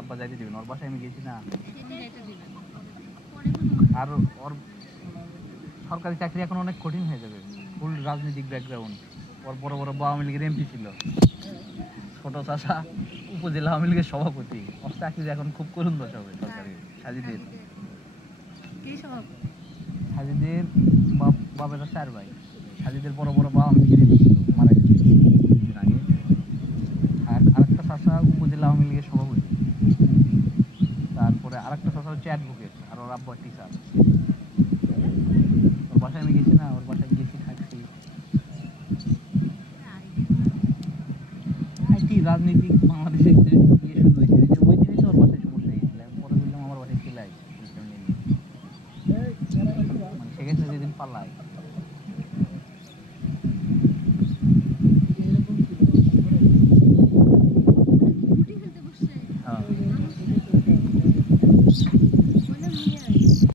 আব্বা যাইতে দিবেন, ওর বাসায় আমি গেছি না। আর ওর সরকারি চাকরি এখন অনেক কঠিন হয়ে যাবে, ফুল রাজনৈতিক ব্যাকগ্রাউন্ড। ওর বড় বড় আওয়ামী লীগের এমপি ছিল, ছোট চাষা উপজেলা আওয়ামী লীগের সভাপতি। ওর চাকরি এখন খুব করুণ দশা হবে সরকারি। সাজিদের সাজিদের বাপেরা 4 ভাই। সাজিদের বড় বড় আওয়ামী লীগের এমপি ছিল, মারা গেছে কিছুদিন আগে। আর আরেকটা চাষা উপজেলা আওয়ামী লীগের সভাপতি। তারপরে আরেকটা চাষা হচ্ছে অ্যাডভোকেট, আর ওর আব্বা টিচার। ওর বাসায় আমি গেছি না, ওর বাসায় গেছি, থাকছি। রাজনীতিক বাংলাদেশে